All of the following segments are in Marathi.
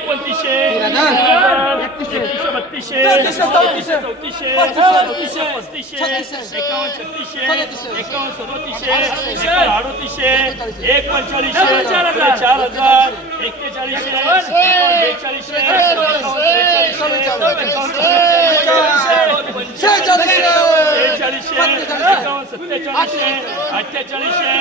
एकोणतीसशे एकतीसशे. बत्तीसशे चौतीसशे, चौतीसशे चौतीसशे, पस्तीसशे, एकावन्न छत्तीसशे एकावन्न सदोतीसशे एकावन्न अडोतीसशे एक पंचेचाळीसशे पुढे चार हजार एक्केचाळीसशे बेचाळीसशे एकावन्न त्रेचाळीसशे एकावन्न शेहेचाळीसशे. एकावन्न सत्तेचाळीसशे अठ्ठेचाळीसशे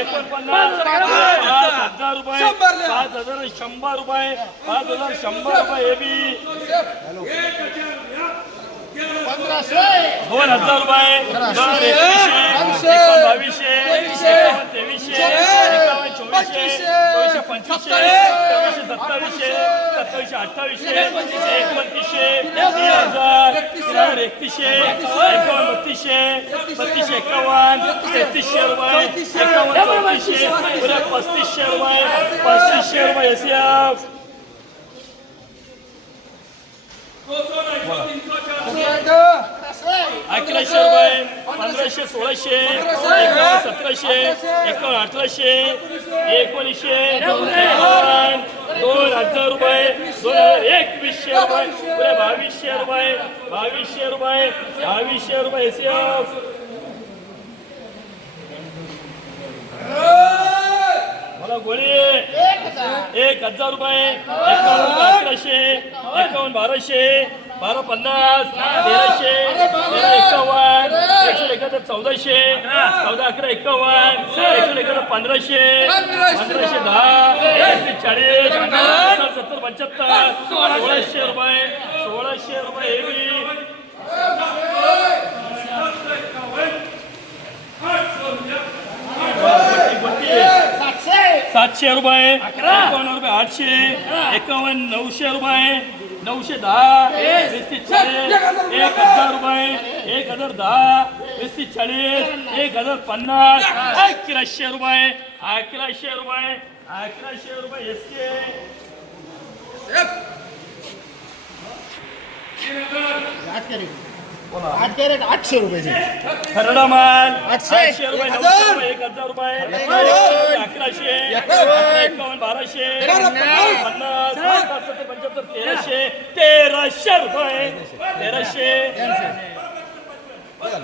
एकोणपन्नास पाच हजार रुपये. पाच हजार शंभर रुपये पाच हजार शंभर रुपये हे बी दोन हजार रुपये दोन एकवीसशे बावीसशे एकावन्न तेवीसशे एकावन्न चोवीसशे चोवीसशे पंचवीसशे चोवीसशे सत्तावीसशे सत्तावीसशे अठ्ठावीसशे एकोणतीसशे तीन हजार तीन हजार एकतीसशे एकावन्न बत्तीसशे बत्तीसशे एकावन्न तेहतीसशे रुपये एकावन्न चौतीसशे पुढे पस्तीसशे रुपये पस्तीसशे रुपये एस एफ. अकराशे रुपये. पंधराशे सोळाशे सतराशे एकावन्न अठराशे एकोणीसशे दोन हजार रुपये दोन हजार एकवीसशे रुपये बावीसशे रुपये बावीसशे रुपये बावीसशे रुपये मला गोळी. एक हजार रुपये एकावन्न अकराशे एकावन्न बाराशे बारा पन्नास तेराशे तेरा एकावन्न एकशे एकाहत्तर चौदाशे चौदा अकरा एकावन्न एकशे एकाहत्तर पंधराशे पंधराशे! दहा एकशे चाळीस सत्तर पंच्याहत्तर सोळाशे! रुपये सोळाशे रुपये बी सातशे! रुपये एकावन्न रुपये आठशे एकावन्न नऊशे रुपये नऊशे दहा वीस चाळीस एक हजार रुपये एक हजार दहा वीस चाळीस एक हजार पन्नास. अकराशे रुपये अकराशे रुपये अकराशे रुपये एस के आठ कॅरेट आठशे रुपयाचे. खरडा माल. आठशे. आठशे रुपये नऊशे रुपये एक हजार रुपये. अकराशे. एकावन्न बाराशे. पन्नास सत्तर पंच्याहत्तर तेराशे. तेराशे रुपये. तेराशे.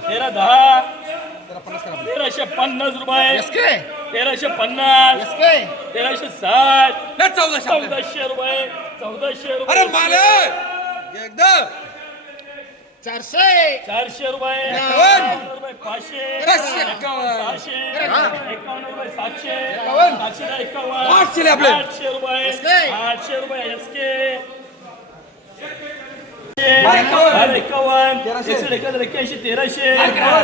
तेरा दहा. तेराशे पन्नास रुपये. तेराशे पन्नास. तेराशे साठ. चौदाशे चौदाशे रुपये. चौदाशे अरे रुपये मालक. एकदम चारशे. चारशे रुपये. एकावन्न. रुपये पाचशे. एकावन्न सहाशे. एकावन्न रुपये सातशे. एकावन्न. सातशे दहा एकावन्न. आठशे आपले. आठशे रुपये. एसके. आठशे रुपये एस के. एकावन्न. एकावन्न. तेराशे. एकशे एकाहत्तर एक्क्याऐंशी तेराशे.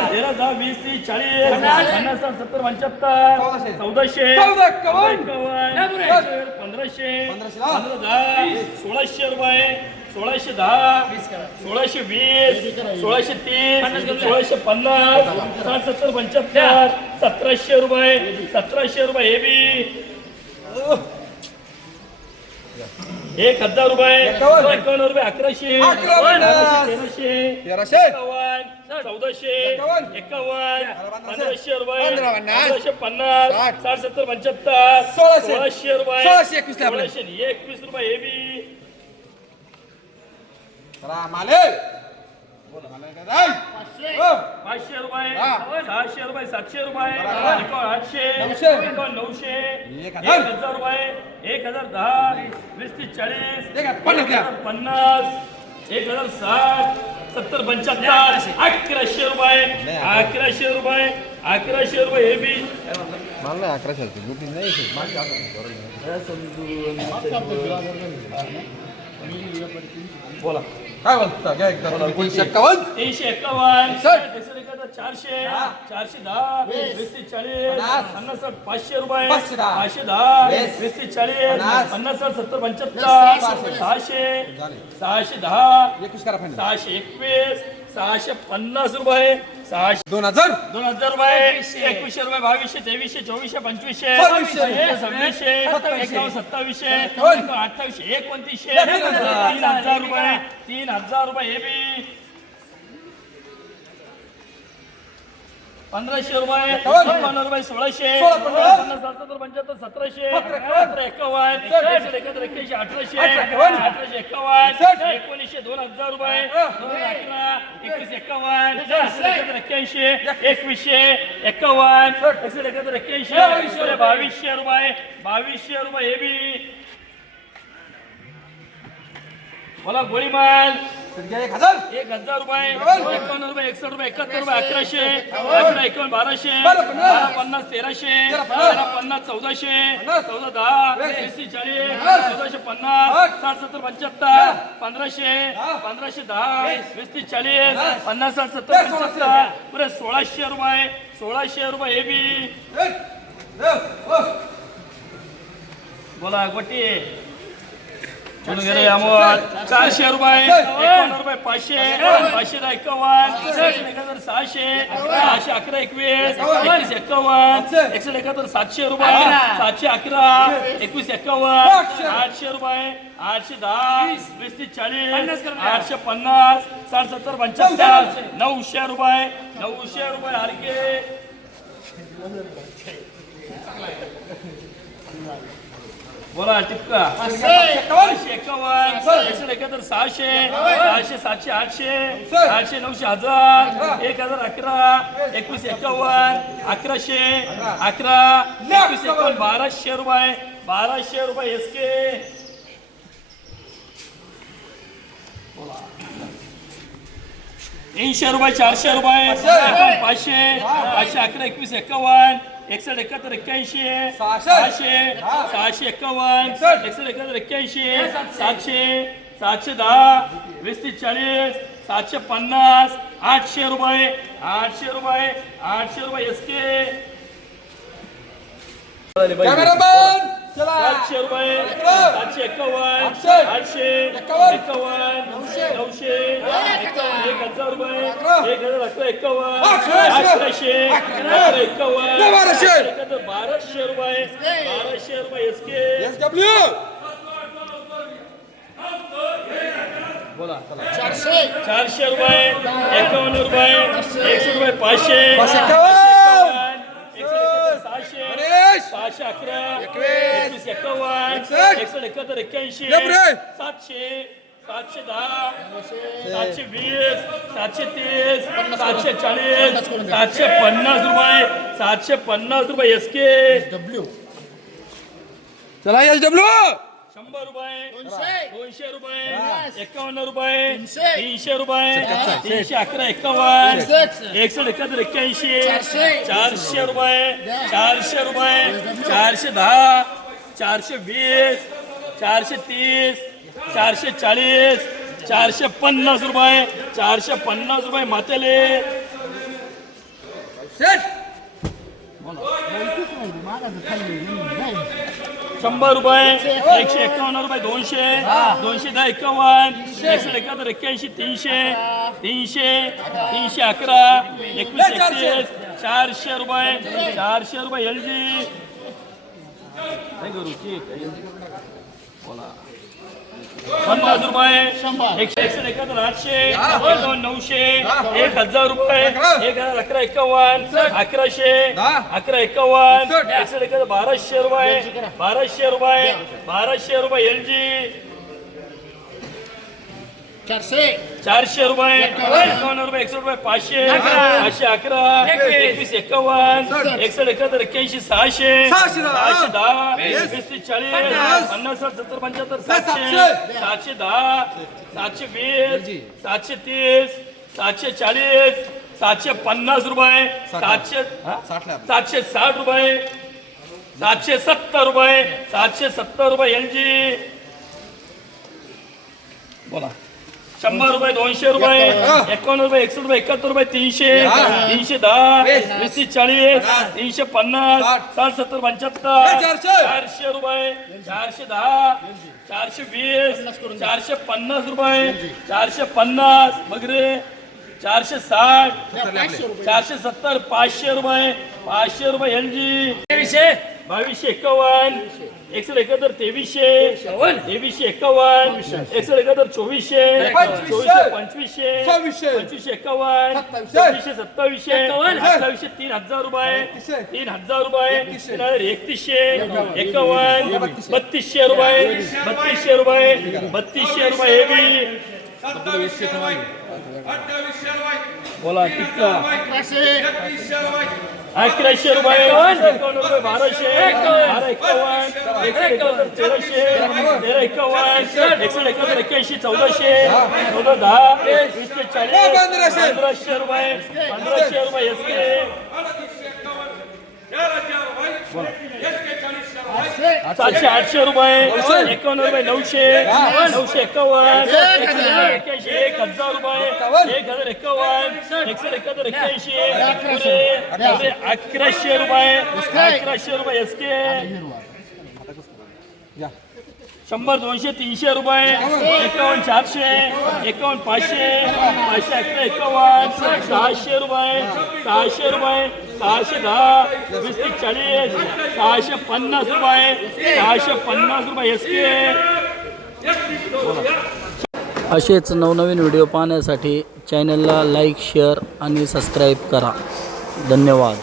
तेरा दहा वीस तीस चाळीस. पन्नास. साठ सत्तर पंच्याहत्तर. चौदाशे. चौदाशे. चौदा एकावन्न. एकावन्न. एकशे पंधराशे. पंधराशे. पंधरा दहा सोळाशे रुपये. सोळाशे दहा सोळाशे वीस सोळाशे तीस सोळाशे पन्नास साठ सत्तर पंच्याहत्तर सतराशे रुपये सतराशे रुपये हे बी एक हजार रुपये एकावन्न. रुपये अकराशे. तेराशे तेराशे चौदाशे एकावन्न. पंधराशे रुपये पन्नास. पंधराशे पन्नास साठ. सत्तर पंच्याहत्तर सोळाशे. रुपये सोळाशे एकवीस. सोळाशे रुपये हे बी हो. पाचशे. रुपये. सहाशे रुपये सातशे रुपये. आठशे नऊशे. एक हजार. रुपये. एक हजार दहा. वीस तीस चाळीस. पन्नास. एक हजार साठ. सत्तर पंच्याहत्तर. अकराशे. रुपये. अकराशे. रुपये. अकराशे रुपये हे बी. मला नाही अकरा शालते नाही बोला. काय बोलता घ्या एकदा एकोणीसशे एक्कावन्न तीनशे एकाहत्तर, चारशे. चारशे दहा. वीस. चाळीस. पन्नास. पन्नास साठ पाचशे रुपये. पाचशे दहा. पाचशे दहा. वीस. वीस तीस चाळीस. पन्नास. पन्नास साठ सत्तर सहाशे. पंच्याहत्तर सहाशे. झाले. सहाशे दहा. एकवीस करा फायनल सहाशे एकवीस. सहाशे पन्नास रुपये सहाशे दोन हजार दोन हजार रुपये एकवीसशे रुपये बावीसशे तेवीसशे चोवीसशे पंचवीसशे सव्वीसशे. सत्तावीसशे. एकावन्न अठ्ठावीसशे एकोणतीसशे तीन हजार. तीन हजार रुपये तीन हजार रुपये हे बी पंधराशे रुपये. एकावन्न रुपये सोळाशे सत्तर पंच्याहत्तर सतराशे. सतरा सतरा एकावन्न एकसष्ट एकाहत्तर एक्क्याऐंशी अठराशे. अठराशे एकावन्न. एकोणीसशे दोन हजार रुपये. दोन हजार अकरा एकवीस एकावन्न. एकाहत्तर एक्क्याऐंशी एकवीसशे एकावन्न. एकाहत्तर एक्क्याऐंशी बावीसशे रुपये. बावीसशे रुपये हे बी. बोला गोळीमाल एक हजार. एक हजार रुपये. एकावन्न. रुपये एकसष्ट रुपये एकाहत्तर रुपये अकराशे. अकरा एकावन्न बाराशे. बारा पन्नास. तेराशे. तेरा पन्नास. चौदाशे. चौदा दहा. चाळीस. पन्नास. चौदाशे पन्नास. साठ सत्तर पंच्याहत्तर. पंधराशे. पंधराशे दहा. वीस तीस चाळीस. पन्नास. साठ सत्तर पंच्याहत्तर. सोळाशे रुपये. सोळाशे रुपये हे बी. बोला गोटी. चलो गेले अमोल चारशे रुपये एकावन्न रुपये पाचशे पाचशे दहा एकावन्न एकशे एकाहत्तर सहाशे सहाशे अकरा एकवीस एकवीस एकावन्न एकशे एकाहत्तर सातशे रुपये सातशे अकरा एकवीस. एकावन्न आठशे. रुपये आठशे दहा वीस तीस चाळीस आठशे पन्नास साठ सत्तर पंच्याहत्तर नऊशे रुपये नऊशे रुपये हरके बोला टिपका. सहाशे एकावन्न. एकशे एकाहत्तर सहाशे. सहाशे सातशे आठशे. आठशे नऊशे हजार. एक हजार अकरा. एकवीस एकावन्न. अकराशे. अकरा. एकवीस एकावन्न बाराशे रुपये. बाराशे रुपये एस तीनशे रुपये चारशे रुपये पाचशे पाचशे अकरा एकवीस एकावन्न एकसष्ट एकाहत्तर एक्क्याऐंशी सहाशे. सहाशे सहाशे एकावन्न एकसष्ट. एकाहत्तर एक्क्याऐंशी सातशे सातशे दहा वीस तीस चाळीस सातशे पन्नास आठशे रुपये आठशे रुपये आठशे रुपये एस के सातशे रुपये सातशे आठशे. नऊशे. एक हजार रुपये. एक हजार अकरा एकावन्न अकराशे. अकराशे अकरा. अकरा एकावन्न बाराशे. एकाहत्तर बाराशे रुपये बाराशे रुपये एस के एस डब्ल्यू चारशे. रुपये एकावन्न रुपये एकशे रुपये पाचशे पाचशे एकावन्न. एकशे एकाहत्तर सहाशे अकरा एकवीस. एकसष्ट. एकशे एकाहत्तर एक्क्याऐंशी. सातशे सातशे दहा सातशे वीस सातशे तीस सातशे चाळीस सातशे पन्नास रुपये सातशे पन्नास रुपये एस के चला एस डब्ल्यू शंभर रुपये दोनशे. रुपये एकावन्न रुपये तीनशे रुपये तीनशे अकरा एकावन्न एकसष्ट एकाहत्तर एक्क्याऐंशी चारशे. रुपये चारशे रुपये चारशे दहा चारशे वीस चारशे तीस चारशे चाळीस चारशे पन्नास रुपये चारशे पन्नास रुपये मातेले. सेट शंभर रुपये एकशे एकावन्न रुपये दोनशे दोनशे दहा एकावन्न एकशे एकाहत्तर एक्क्याऐंशी तीनशे तीनशे तीनशे अकरा एकवीस एकतीस चारशे रुपये चारशे रुपये एल जी काय करू बोला. पन्नास रुपये एकशे एकशे एकाहत्तर आठशे दोन नऊशे एक हजार रुपये एक हजार अकरा एकावन्न अकराशे अकरा एकावन्न एकशे एकाहत्तर बाराशे रुपये बाराशे रुपये बाराशे रुपये एल जी चारशे. रुपये. एकावन्न. रुपये एकसष्ट रुपये पाचशे. पाचशे अकरा. एकवीस. एकावन्न. एकसष्ट एकाहत्तर एक्क्याऐंशी सहाशे. सहाशे दहा. वीस. तीस चाळीस. पन्नास. साठ सत्तर पंच्याहत्तर सातशे. सातशे दहा. सातशे वीस. सातशे तीस. सातशे चाळीस. सातशे पन्नास रुपये. सातशे? सातशे साठ रुपये. सातशे सत्तर रुपये. सातशे सत्तर रुपये एल जी. बोला. शंभर रुपये दोनशे रुपये एकावन्न रुपये एकसष्ट रुपये एकाहत्तर रुपये तीनशे तीनशे दहा वीस. तीस चाळीस तीनशे पन्नास साठ. सत्तर पंच्याहत्तर चारशे. रुपये चारशे दहा चारशे वीस चारशे पन्नास रुपये चारशे पन्नास बघ रे चारशे साठ चारशे सत्तर पाचशे रुपये पाचशे रुपये एल जी विषय बावीसशे एकावन्न एकसष्ट एकाहत्तर तेवीसशे तेवीसशे एकावन्न एकसष्ट एकाहत्तर चोवीसशे. चोवीसशे पंचवीसशे. पंचवीसशे एकावन्न सत्तावीसशे. सव्वीसशे सत्तावीसशे अठ्ठावीसशे तीन हजार रुपये. तीन हजार रुपये तीन हजार एकतीसशे एकावन्न. बत्तीसशे. रुपये बत्तीसशे रुपये बत्तीसशे रुपये हे बी. बोला कितना अकराशे रुपये बाराशे बारा एकावन्न एकशे एकाहत्तर तेराशे तेरा एकावन्न एकशे एकाहत्तर एक्क्याऐंशी चौदाशे चौदा दहा वीस ते चाळीस पंधराशे. पंधराशे रुपये पंधराशे रुपये एस के सातशे आठशे रुपये. एकावन्न रुपये नऊशे. नऊशे एकावन्न. एकशे एक्क्याऐंशी एक हजार रुपये. एक हजार एकावन्न. एकशे एकाहत्तर एक्क्याऐंशी. पुरे पुरे अकराशे रुपये. अकराशे रुपये एस के शंभर दोनशे तीनशे रुपये. एकावन्न चारशे एकावन्न पाचशे पाचशे अकरा एकावन्न सहाशे रुपये सहाशे रुपये सहाशे दहा वीस ते चाळीस सहाशे पन्नास रुपये सहाशे पन्नास रुपये एस के असेच नवनवीन व्हिडिओ पाहण्यासाठी चॅनलला लाईक शेअर आणि सबस्क्राईब करा. धन्यवाद.